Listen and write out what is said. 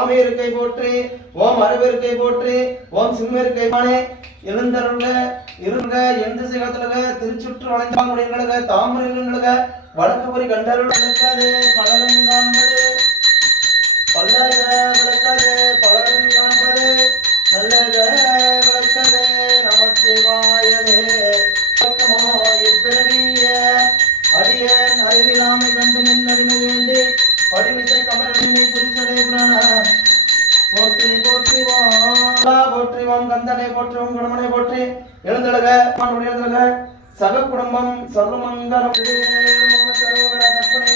ஆமீருக்கை போற்றி ஓம் அருவிற்கை போற்றி ஓம் சிம்மருக்கை மானே எழுந்தருள்க இருள்க எந்த சிகத்துலக திருச்சுற்று வளைந்தாங்குடிகளுக தாமரைகளுக வடக்குபுரி கண்டருள் விளக்காது பலரும் காண்பது பல்லக விளக்காது பலரும் காண்பது நல்லக விளக்காது நமச்சிவாயதே இப்பிறவிய அடியன் அறிவிலாமை கண்டு நின்னடிமை வேண்டி படிமிசை கமரனை புரிசடை புராண போற்றி போற்றிவோம் கந்தனை போற்றுவோம் குணமனை போற்றி எழுந்தழக எழுந்தழக சக குடும்பம் சர்வமங்கலம் சரோவர கற்பனை